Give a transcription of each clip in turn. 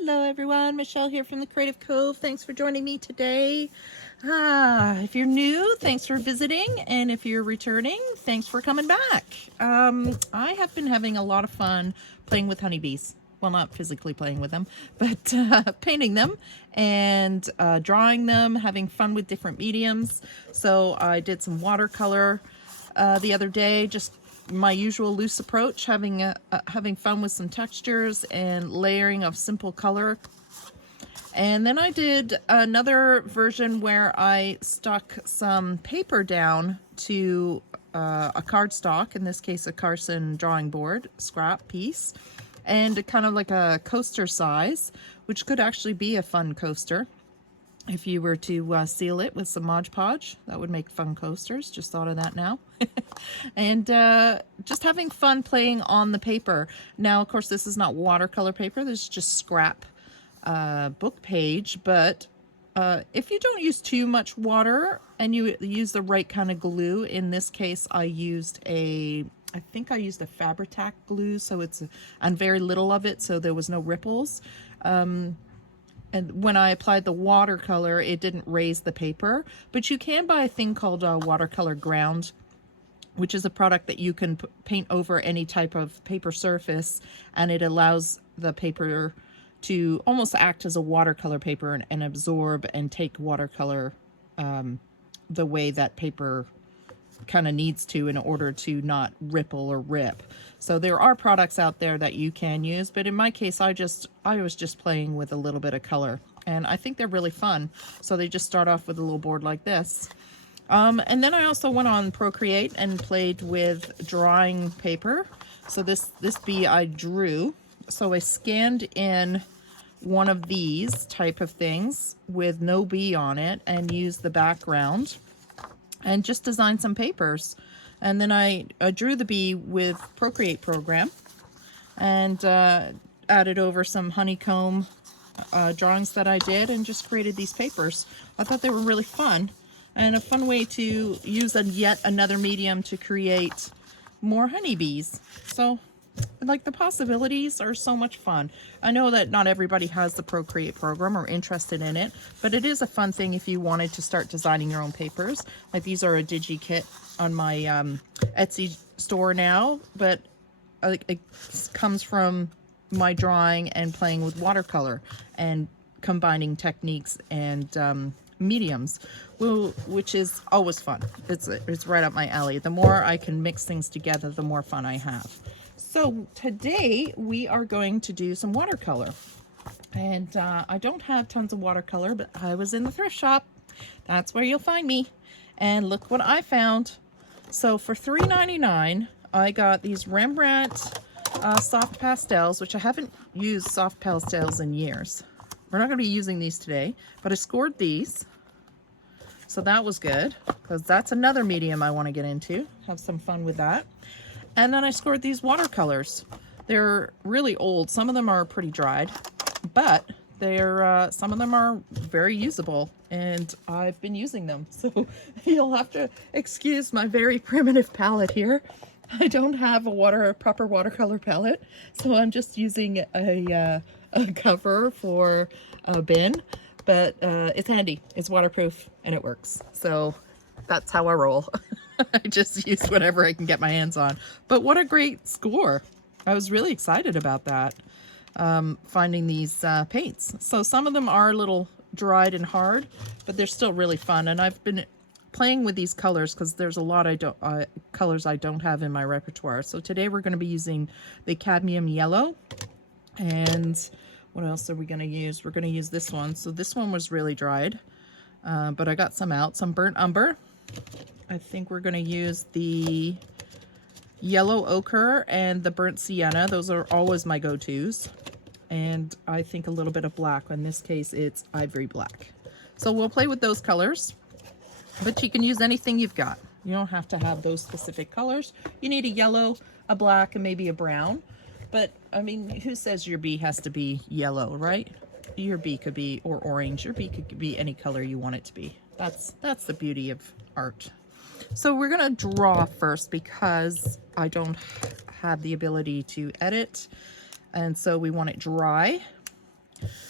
Hello everyone, Michelle here from the Creative Cove. Thanks for joining me today. If you're new, thanks for visiting, and if you're returning, thanks for coming back. I have been having a lot of fun playing with honeybees. Well, not physically playing with them, but painting them and drawing them, having fun with different mediums. So I did some watercolor the other day, just my usual loose approach, having fun with some textures and layering of simple color. And then I did another version where I stuck some paper down to a cardstock, in this case a Carson drawing board scrap piece, and kind of like a coaster size, which could actually be a fun coaster. If you were to seal it with some Mod Podge, that would make fun coasters. Just thought of that now. And just having fun playing on the paper. Now, of course, this is not watercolor paper. This is just scrap book page. But if you don't use too much water and you use the right kind of glue, in this case, I think I used a Fabri-Tac glue, so and very little of it, so there was no ripples. And when I applied the watercolor, it didn't raise the paper. But you can buy a thing called watercolor ground, which is a product that you can paint over any type of paper surface, and it allows the paper to almost act as a watercolor paper and absorb and take watercolor the way that paper kind of needs to in order to not ripple or rip. So there are products out there that you can use, but in my case I was just playing with a little bit of color, and I think they're really fun. So they just start off with a little board like this. And then I also went on Procreate and played with drawing paper. So this bee I drew. So I scanned in one of these type of things with no bee on it and used the background and just designed some papers. And then I drew the bee with Procreate program and added over some honeycomb drawings that I did and just created these papers. I thought they were really fun, and a fun way to use yet another medium to create more honeybees. So like, the possibilities are so much fun. I know that not everybody has the Procreate program or interested in it, but it is a fun thing if you wanted to start designing your own papers. Like, these are a digi kit on my Etsy store now, but it comes from my drawing and playing with watercolor and combining techniques and mediums, which is always fun. It's right up my alley. The more I can mix things together, the more fun I have. So today we are going to do some watercolor, and I don't have tons of watercolor, but I was in the thrift shop. That's where you'll find me. And look what I found. So for $3.99 I got these Rembrandt soft pastels, which I haven't used soft pastels in years. We're not going to be using these today, but I scored these, so that was good, because that's another medium I want to get into, have some fun with that. And then I scored these watercolors. They're really old. Some of them are pretty dried, but some of them are very usable, and I've been using them. So you'll have to excuse my very primitive palette here. I don't have a proper watercolor palette, so I'm just using a cover for a bin, but it's handy. It's waterproof and it works. So that's how I roll. I just use whatever I can get my hands on. But what a great score. I was really excited about that, finding these paints. So some of them are a little dried and hard, but they're still really fun. And I've been playing with these colors because there's a lot colors I don't have in my repertoire. So today we're going to be using the cadmium yellow. And what else are we going to use? We're going to use this one. So this one was really dried, but I got some out. Some burnt umber. I think we're going to use the yellow ochre and the burnt sienna. Those are always my go-tos. And I think a little bit of black. In this case, it's ivory black. So we'll play with those colors, but you can use anything you've got. You don't have to have those specific colors. You need a yellow, a black, and maybe a brown. But, I mean, who says your bee has to be yellow, right? Your bee could be, or orange. Your bee could be any color you want it to be. That's the beauty of art. So we're going to draw first because I don't have the ability to edit, and so we want it dry.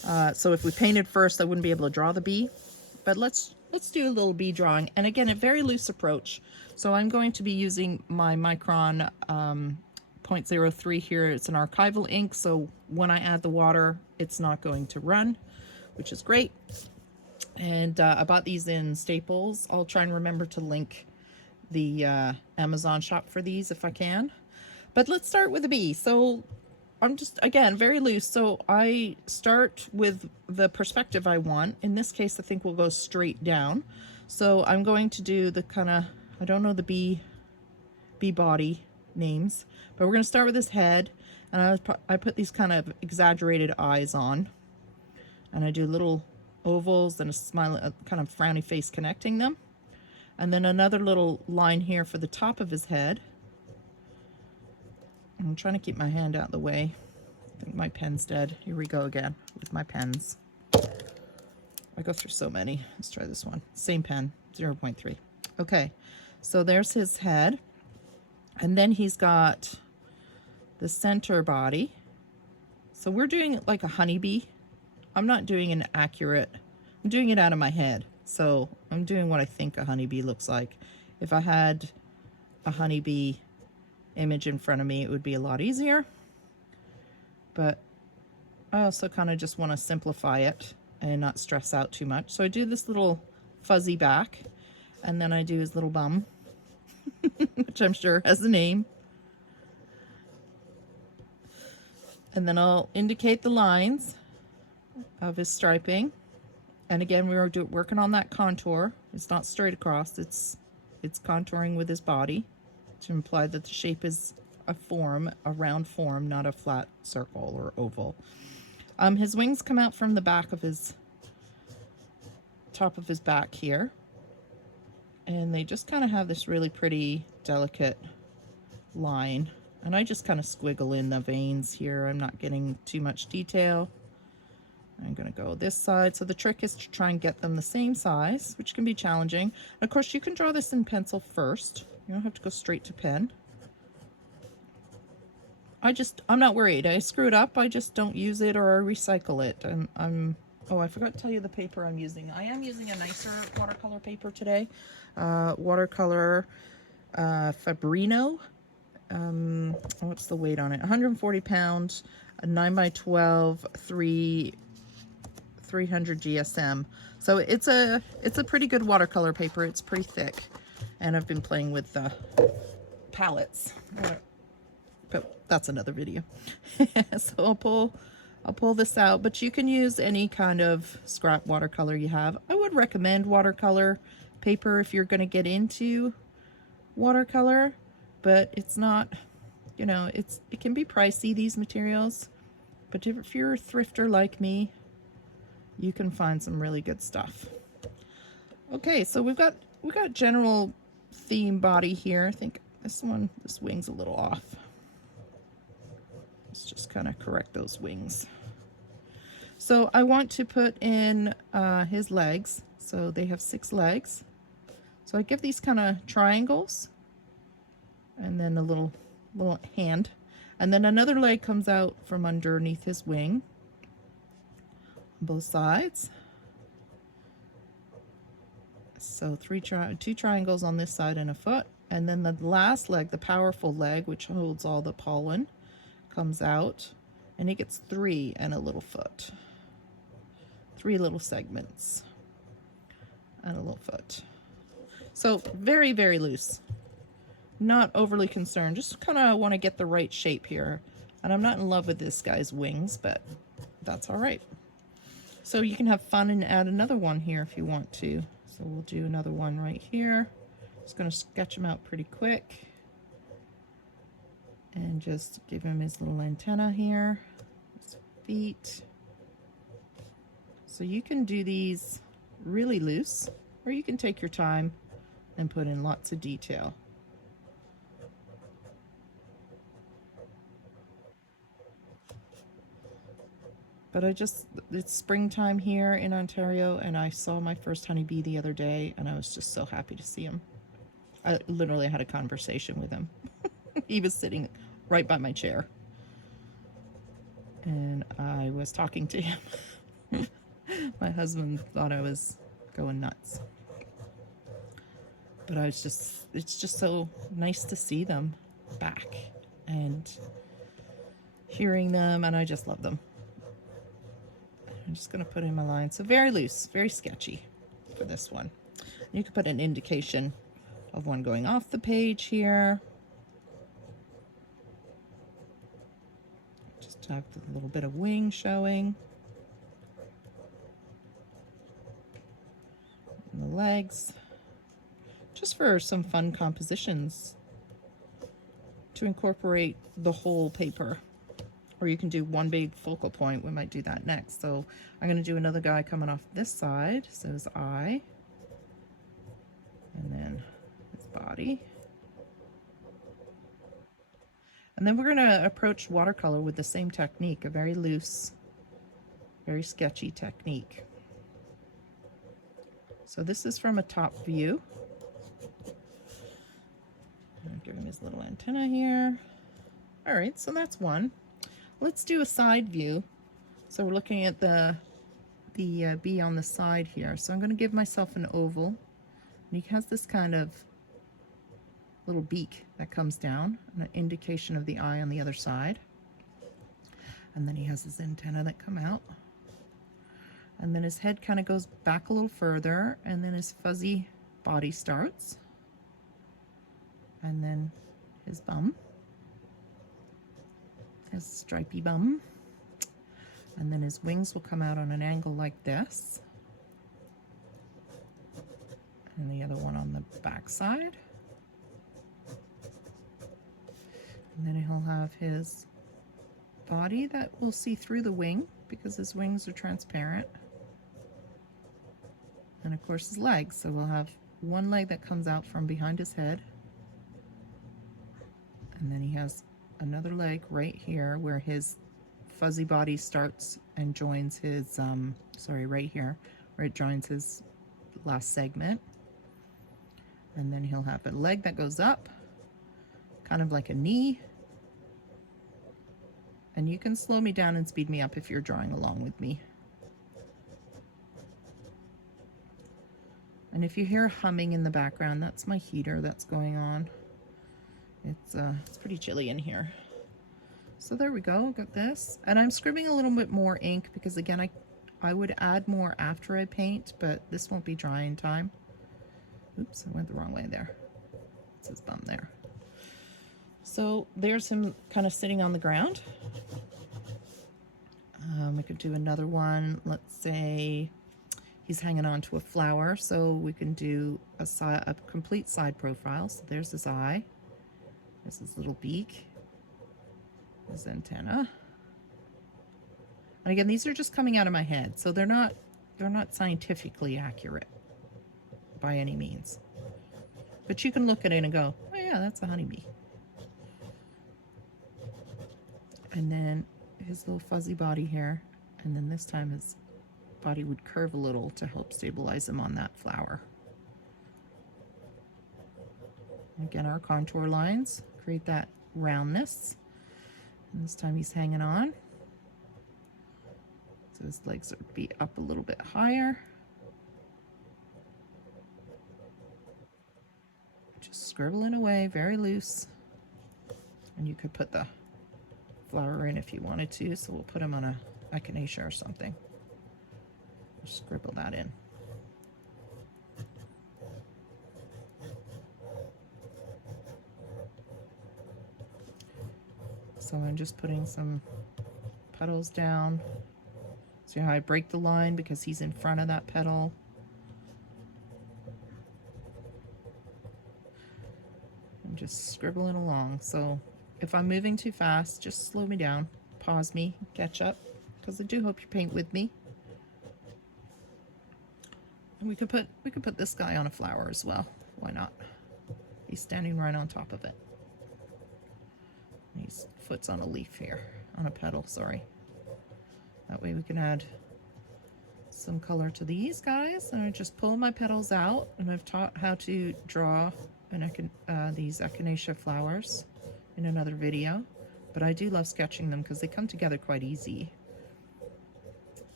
So if we painted first, I wouldn't be able to draw the bee. But let's do a little bee drawing. And again, a very loose approach. So I'm going to be using my Micron 0.03 here. It's an archival ink, so when I add the water, it's not going to run, which is great. And I bought these in Staples. I'll try and remember to link the Amazon shop for these if I can. But let's start with the bee. So I'm just, again, very loose. So I start with the perspective I want. In this case, I think we'll go straight down. So I'm going to do the kind of, I don't know the bee body names, but we're going to start with his head. And I put these kind of exaggerated eyes on. And I do little ovals and a smile, a kind of frowny face connecting them. And then another little line here for the top of his head. I'm trying to keep my hand out of the way. I think my pen's dead. Here we go again with my pens. I go through so many. Let's try this one. Same pen, 0.3. Okay, so there's his head. And then he's got the center body. So we're doing it like a honeybee. I'm not doing an accurate, I'm doing it out of my head. So I'm doing what I think a honeybee looks like. If I had a honeybee image in front of me, it would be a lot easier. But I also kind of just want to simplify it and not stress out too much. So I do this little fuzzy back, and then I do his little bum, which I'm sure has a name. And then I'll indicate the lines of his striping. And again, we were working on that contour. It's not straight across, it's contouring with his body to imply that the shape is a form, a round form, not a flat circle or oval. His wings come out from the back of his, top of his back here. And they just kind of have this really pretty, delicate line. And I just kind of squiggle in the veins here. I'm not getting too much detail. I'm going to go this side. So the trick is to try and get them the same size, which can be challenging. Of course, you can draw this in pencil first. You don't have to go straight to pen. I'm not worried. I screw it up. I just don't use it or recycle it. Oh, I forgot to tell you the paper I'm using. I am using a nicer watercolor paper today. Watercolor Fabrino. What's the weight on it? 140 pounds, a 9x12, 300 GSM. So it's a pretty good watercolor paper. It's pretty thick, and I've been playing with the palettes. But that's another video. So I'll pull this out, but you can use any kind of scrap watercolor you have. I would recommend watercolor paper if you're going to get into watercolor, but it's not, you know, it can be pricey, these materials, but if you're a thrifter like me, you can find some really good stuff. Okay, so we've got general theme body here. I think this wing's a little off. Let's just kind of correct those wings. So I want to put in his legs. So they have 6 legs. So I give these kind of triangles, and then a little hand, and then another leg comes out from underneath his wing on both sides. So 2 triangles on this side and a foot, and then the last leg, the powerful leg, which holds all the pollen, comes out, and he gets 3 and a little foot. 3 little segments and a little foot. So very, very loose. Not overly concerned, just kind of want to get the right shape here. And I'm not in love with this guy's wings, but that's all right. So you can have fun and add another one here if you want to. So we'll do another one right here. Just going to sketch him out pretty quick. And just give him his little antenna here, his feet. So you can do these really loose, or you can take your time and put in lots of detail. But it's springtime here in Ontario, and I saw my first honeybee the other day, and I was just so happy to see him. I literally had a conversation with him. He was sitting right by my chair, and I was talking to him. My husband thought I was going nuts. But it's just so nice to see them back and hearing them, and I just love them. I'm just going to put in my line. So very loose, very sketchy for this one. You could put an indication of one going off the page here. Just have a little bit of wing showing. And the legs. Just for some fun compositions to incorporate the whole paper. Or you can do one big focal point. We might do that next. So I'm going to do another guy coming off this side. So his eye. And then his body. And then we're going to approach watercolor with the same technique, a very loose, very sketchy technique. So this is from a top view. I'll give him his little antenna here. All right, so that's one. Let's do a side view. So we're looking at the bee on the side here. So I'm going to give myself an oval. And he has this kind of little beak that comes down, an indication of the eye on the other side. And then he has his antenna that come out. And then his head kind of goes back a little further, and then his fuzzy body starts. And then his bum. His stripy bum. And then his wings will come out on an angle like this. And the other one on the back side. And then he'll have his body that we'll see through the wing because his wings are transparent. And of course his legs. So we'll have one leg that comes out from behind his head. And then he has another leg right here where his fuzzy body starts and joins his, right here, where it joins his last segment. And then he'll have a leg that goes up, kind of like a knee. And you can slow me down and speed me up if you're drawing along with me. And if you hear humming in the background, that's my heater that's going on. It's pretty chilly in here. So there we go, got this. And I'm scribbling a little bit more ink because again, I would add more after I paint, but this won't be dry in time. Oops, I went the wrong way there. It says bum there. So there's him kind of sitting on the ground. We could do another one. Let's say he's hanging on to a flower. So we can do a complete side profile. So there's his eye. There's his little beak. His antenna. And again, these are just coming out of my head. So they're not scientifically accurate by any means. But you can look at it and go, oh yeah, that's a honeybee. And then his little fuzzy body here. And then this time his body would curve a little to help stabilize him on that flower. And again, our contour lines create that roundness. And this time he's hanging on. So his legs would be up a little bit higher. Just scribbling away, very loose. And you could put the flower in if you wanted to. So we'll put him on a echinacea or something. Just scribble that in. So I'm just putting some petals down. See how I break the line because he's in front of that petal. I'm just scribbling along. So if I'm moving too fast, just slow me down, pause me, catch up, because I do hope you paint with me. And we could put this guy on a flower as well. Why not? He's standing right on top of it. His foot's on a leaf here, on a petal, sorry. That way we can add some color to these guys. And I just pull my petals out, and I've taught how to draw these echinacea flowers in another video. But I do love sketching them because they come together quite easy.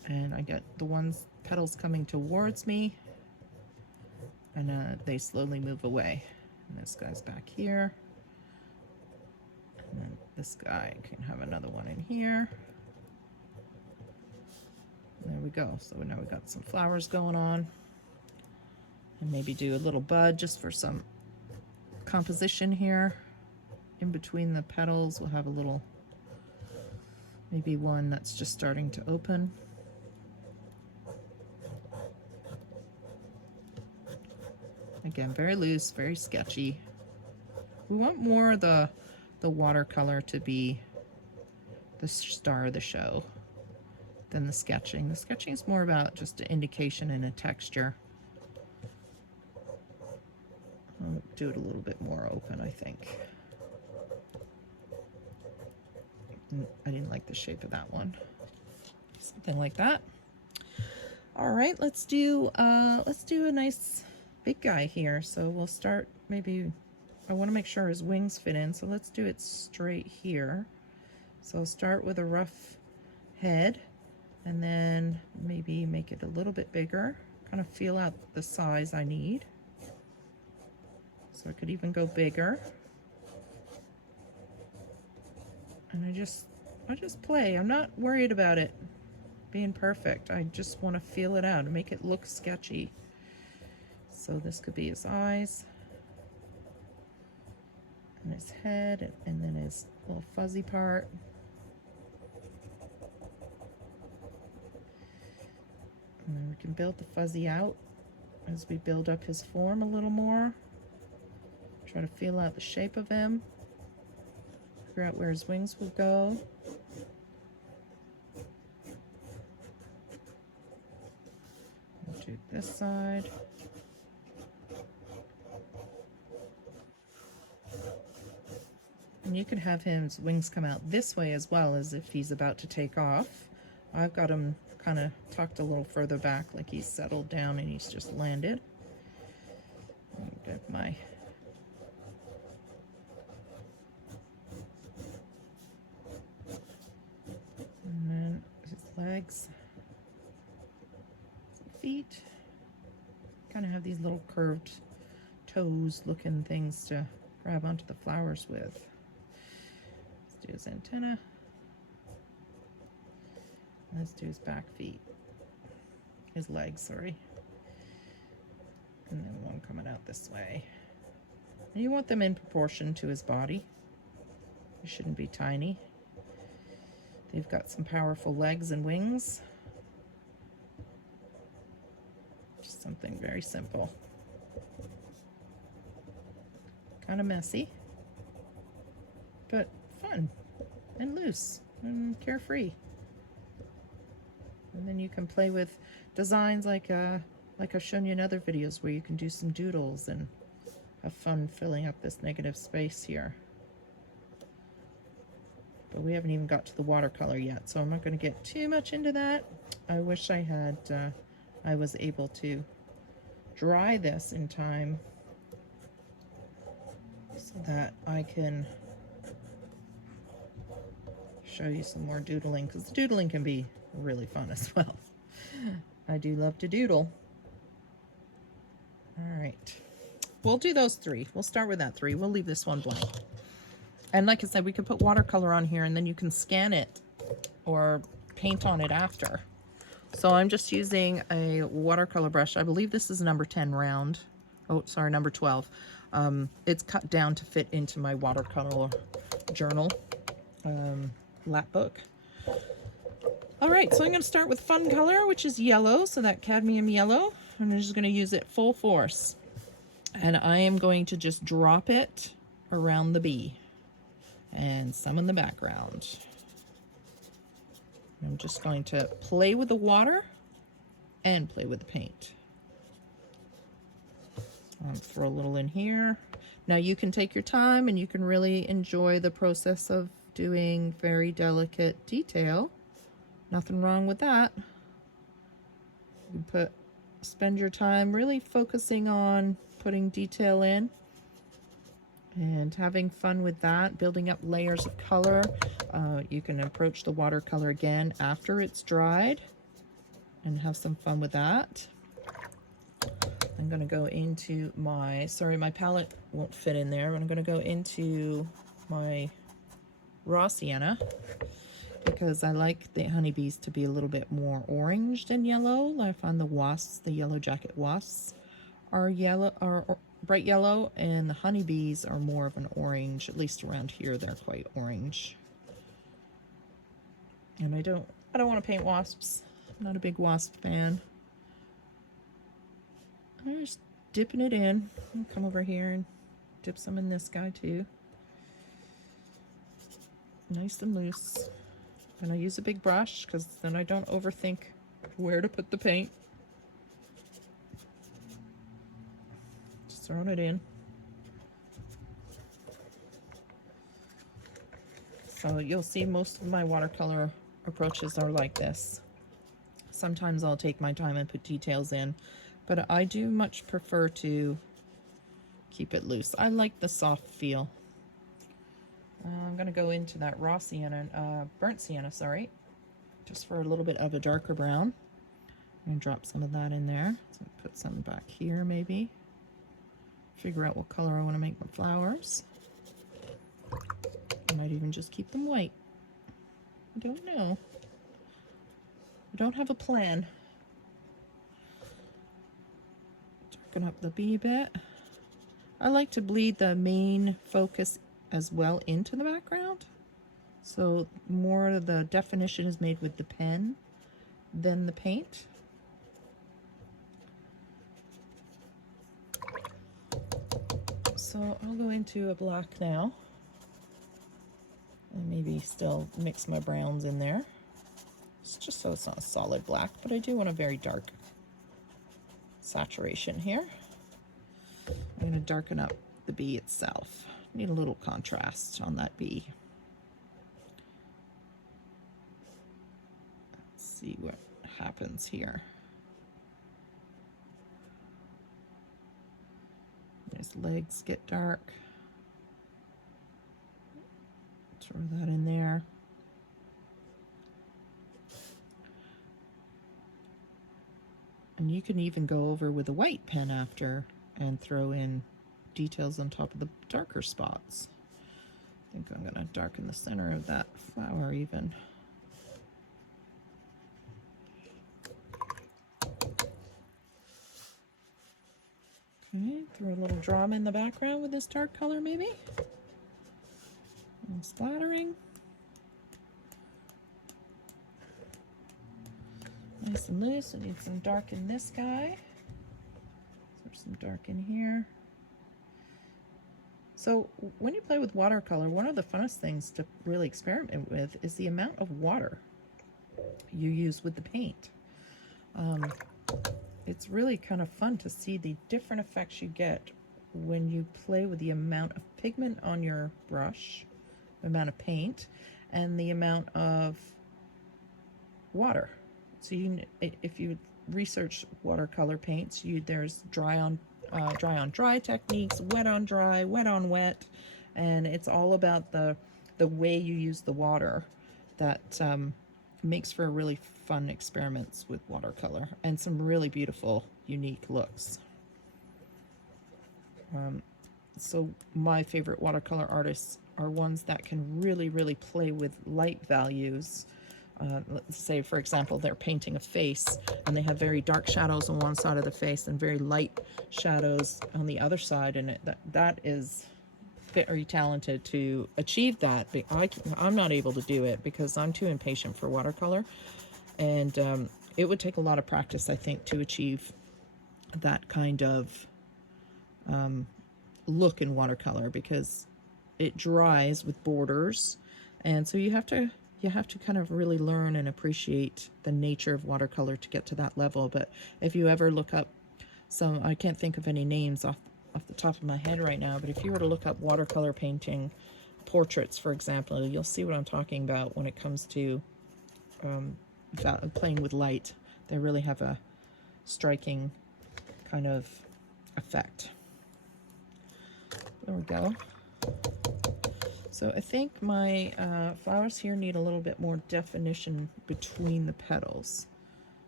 And I get the petals coming towards me, and they slowly move away. And this guy's back here. And then this guy can have another one in here. And there we go. So now we've got some flowers going on. And maybe do a little bud just for some composition here. In between the petals, we'll have a little, maybe one that's just starting to open. Again, very loose, very sketchy. We want more of the watercolor to be the star of the show than the sketching. The sketching is more about just an indication and a texture. I'll do it a little bit more open, I think. I didn't like the shape of that one. Something like that. All right, let's do a nice big guy here. So we'll start, maybe I want to make sure his wings fit in, so let's do it straight here. So I'll start with a rough head and then maybe make it a little bit bigger, kind of feel out the size I need. So I could even go bigger. And I just play. I'm not worried about it being perfect. I just want to feel it out and make it look sketchy. So this could be his eyes and his head, and then his little fuzzy part. And then we can build the fuzzy out as we build up his form a little more. Try to feel out the shape of him. Figure out where his wings will go. We'll do this side. And you can have his wings come out this way as well, as if he's about to take off. I've got him kind of tucked a little further back, like he's settled down and he's just landed. Get my and then his legs, feet. Kind of have these little curved toes looking things to grab onto the flowers with. Let's do his antenna. Let's do his back feet. His legs, sorry. And then one coming out this way. And you want them in proportion to his body. They shouldn't be tiny. They've got some powerful legs and wings. Just something very simple. Kind of messy, but fun and loose and carefree. And then you can play with designs like I've shown you in other videos, where you can do some doodles and have fun filling up this negative space here. But we haven't even got to the watercolor yet, so I'm not going to get too much into that. I wish I was able to dry this in time so that I can show you some more doodling, because doodling can be really fun as well. I do love to doodle. All right, we'll do those three. We'll start with that three. We'll leave this one blank. And like I said, we could put watercolor on here and then you can scan it or paint on it after. So I'm just using a watercolor brush. I believe this is number 10 round. Oh, sorry, number 12. It's cut down to fit into my watercolor journal lap book. All right, so I'm going to start with fun color, which is yellow, so that cadmium yellow. I'm just going to use it full force. And I am going to just drop it around the bee and some in the background. I'm just going to play with the water and play with the paint. Throw a little in here. Now you can take your time and you can really enjoy the process of doing very delicate detail. Nothing wrong with that. You can spend your time really focusing on putting detail in and having fun with that, building up layers of color. You can approach the watercolor again after it's dried and have some fun with that. I'm going to go into my, sorry, my palette won't fit in there, but I'm going to go into my raw sienna because I like the honeybees to be a little bit more orange than yellow. I find the wasps, the yellow jacket wasps, are yellow, are bright yellow, and the honeybees are more of an orange. At least around here, they're quite orange. And I don't want to paint wasps. I'm not a big wasp fan. I'm just dipping it in. I'll come over here and dip some in this guy too. Nice and loose. And I use a big brush because then I don't overthink where to put the paint. Just throwing it in. So you'll see most of my watercolor approaches are like this. Sometimes I'll take my time and put details in, but I do much prefer to keep it loose. I like the soft feel. I'm going to go into that raw sienna, burnt sienna, sorry, just for a little bit of a darker brown. I'm going to drop some of that in there. So put some back here maybe. Figure out what color I want to make my flowers. I might even just keep them white. I don't know. I don't have a plan. Darken up the bee a bit. I like to bleed the main focus as well into the background. So more of the definition is made with the pen than the paint. So I'll go into a black now. And maybe still mix my browns in there. It's just so it's not a solid black, but I do want a very dark saturation here. I'm going to darken up the bee itself. Need a little contrast on that bee. Let's see what happens here. His legs get dark. Throw that in there. And you can even go over with a white pen after and throw in details on top of the darker spots. I think I'm going to darken the center of that flower even. Okay, throw a little drama in the background with this dark color maybe. And splattering. Nice and loose. I need some dark in this guy. There's some dark in here. So when you play with watercolor, one of the funnest things to really experiment with is the amount of water you use with the paint. It's really kind of fun to see the different effects you get when you play with the amount of pigment on your brush, the amount of paint, and the amount of water. So if you research watercolor paints, there's dry on dry techniques, wet on dry, wet on wet, and it's all about the way you use the water that makes for really fun experiments with watercolor and some really beautiful, unique looks. So my favorite watercolor artists are ones that can really, really play with light values. Let's say, for example, they're painting a face and they have very dark shadows on one side of the face and very light shadows on the other side, and that is very talented to achieve that. But I'm not able to do it because I'm too impatient for watercolor, and it would take a lot of practice, I think, to achieve that kind of look in watercolor, because it dries with borders, and so you have to kind of really learn and appreciate the nature of watercolor to get to that level. But if you ever look up some, I can't think of any names off the top of my head right now, but if you were to look up watercolor painting portraits, for example, you'll see what I'm talking about when it comes to playing with light. They really have a striking kind of effect. There we go. So I think my flowers here need a little bit more definition between the petals.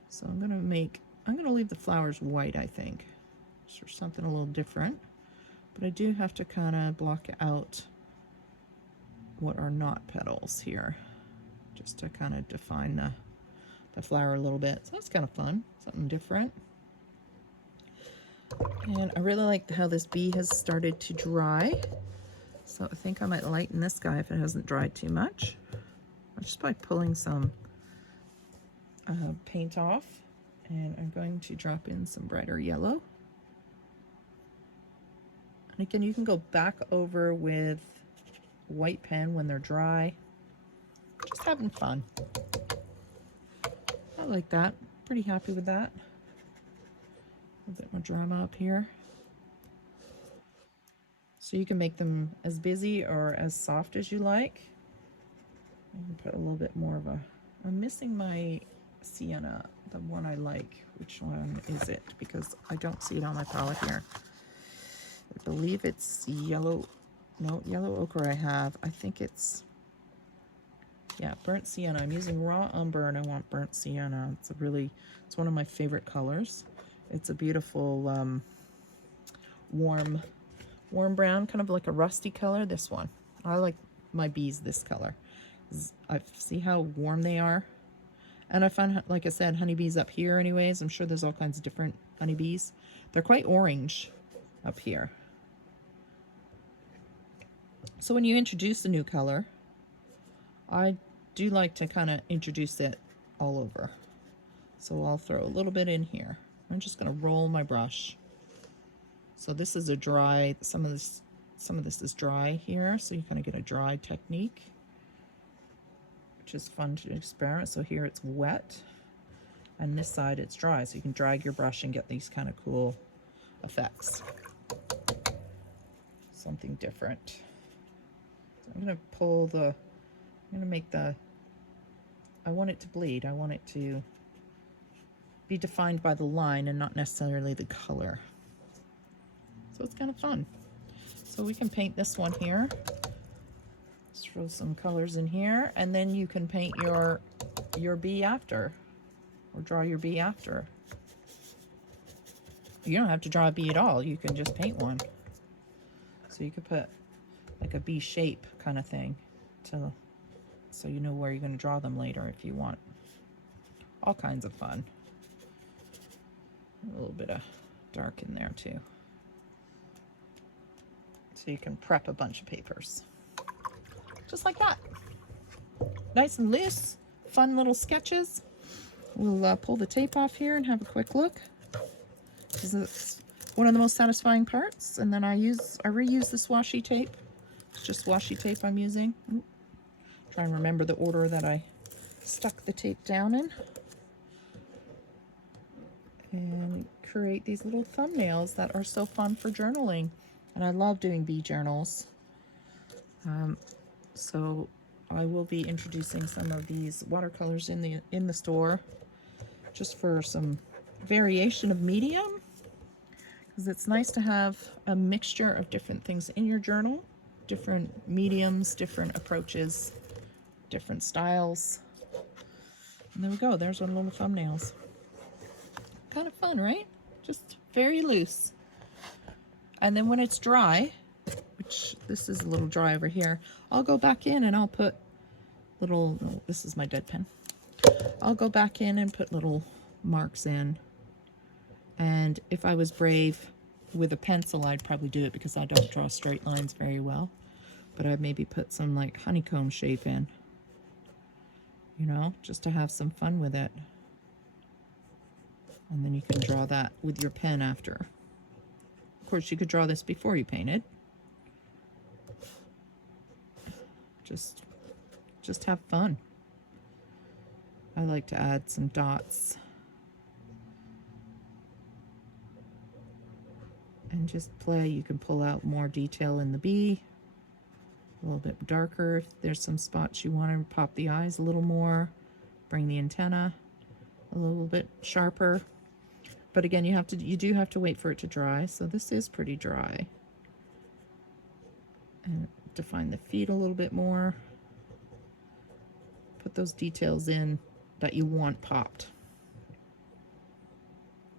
So I'm gonna leave the flowers white, I think, just for something a little different. But I do have to kind of block out what are not petals here, just to kind of define the flower a little bit. So that's kind of fun, something different. And I really like how this bee has started to dry. So I think I might lighten this guy if it hasn't dried too much. Just by pulling some paint off. And I'm going to drop in some brighter yellow. And again, you can go back over with white pen when they're dry. Just having fun. I like that. Pretty happy with that. A bit more drama up here. So you can make them as busy or as soft as you like. I can put a little bit more of a... I'm missing my sienna, the one I like. Which one is it? Because I don't see it on my palette here. I believe it's yellow. No, yellow ochre I have. I think it's... yeah, burnt sienna. I'm using raw umber and I want burnt sienna. It's one of my favorite colors. It's a beautiful warm brown, kind of like a rusty color. This one. I like my bees this color. I see how warm they are. And I find, like I said, honeybees up here anyways. I'm sure there's all kinds of different honeybees. They're quite orange up here. So when you introduce a new color, I do like to kind of introduce it all over. So I'll throw a little bit in here. I'm just going to roll my brush. So this is a dry, some of this is dry here, so you kind of get a dry technique, which is fun to experiment. So here it's wet, and this side it's dry, so you can drag your brush and get these kind of cool effects. Something different. So I'm going to make I want it to bleed. I want it to be defined by the line and not necessarily the color. So it's kind of fun. So we can paint this one here. Let's throw some colors in here, and then you can paint your bee after, or draw your bee after. You don't have to draw a bee at all. You can just paint one. So you could put like a bee shape kind of thing, so you know where you're going to draw them later if you want. All kinds of fun. A little bit of dark in there too. So you can prep a bunch of papers. Just like that. Nice and loose. Fun little sketches. We'll pull the tape off here and have a quick look. This is one of the most satisfying parts. And then I reuse this washi tape. It's just washi tape I'm using. Try and remember the order that I stuck the tape down in. And create these little thumbnails that are so fun for journaling. And I love doing bee journals. So I will be introducing some of these watercolors in the store, just for some variation of medium, because it's nice to have a mixture of different things in your journal, different mediums, different approaches, different styles. And there we go. There's our little thumbnails. Kind of fun, right? Just very loose. And then when it's dry, which this is a little dry over here, I'll go back in and I'll put little, no, this is my dead pen. I'll go back in and put little marks in. And if I was brave with a pencil, I'd probably do it because I don't draw straight lines very well. But I'd maybe put some like honeycomb shape in, you know, just to have some fun with it. And then you can draw that with your pen after. Of course, you could draw this before you painted. Just have fun. I like to add some dots. And just play. You can pull out more detail in the bee. A little bit darker. If there's some spots you want to pop the eyes a little more. Bring the antenna a little bit sharper. But again, you do have to wait for it to dry. So this is pretty dry. And define the feet a little bit more. Put those details in that you want popped.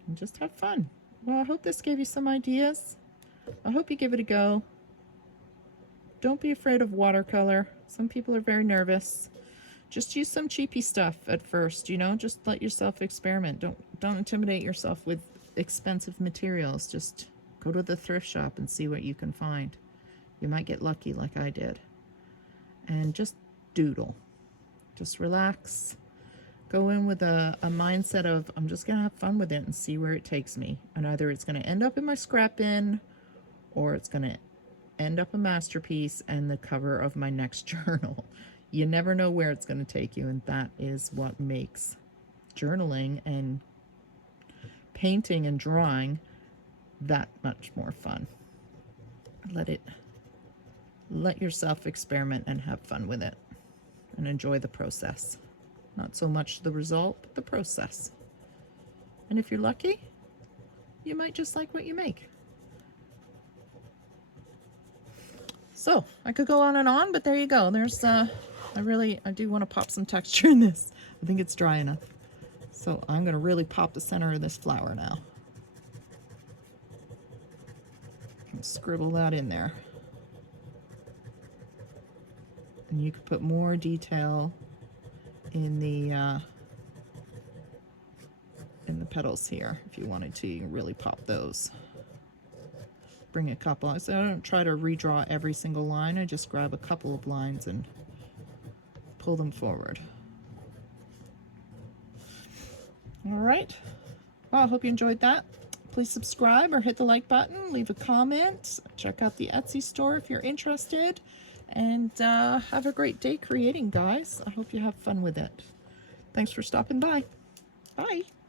and just have fun. Well, I hope this gave you some ideas. I hope you give it a go. Don't be afraid of watercolor. Some people are very nervous. Just use some cheapy stuff at first, you know, just let yourself experiment. Don't intimidate yourself with expensive materials. Just go to the thrift shop and see what you can find. You might get lucky like I did. And just doodle. Just relax. Go in with a mindset of, I'm just gonna have fun with it and see where it takes me. And either it's gonna end up in my scrap bin, or it's gonna end up a masterpiece and the cover of my next journal. You never know where it's going to take you, and that is what makes journaling and painting and drawing that much more fun. Let yourself experiment and have fun with it and enjoy the process. Not so much the result, but the process. And if you're lucky, you might just like what you make. So I could go on and on, but there you go. There's I do want to pop some texture in this. I think it's dry enough. So I'm going to really pop the center of this flower now. And scribble that in there. And you could put more detail in the petals here if you wanted to. You can really pop those. Bring a couple. So I don't try to redraw every single line. I just grab a couple of lines and pull them forward. All right. Well, I hope you enjoyed that. Please subscribe or hit the like button. Leave a comment. Check out the Etsy store if you're interested. And have a great day creating, guys. I hope you have fun with it. Thanks for stopping by. Bye.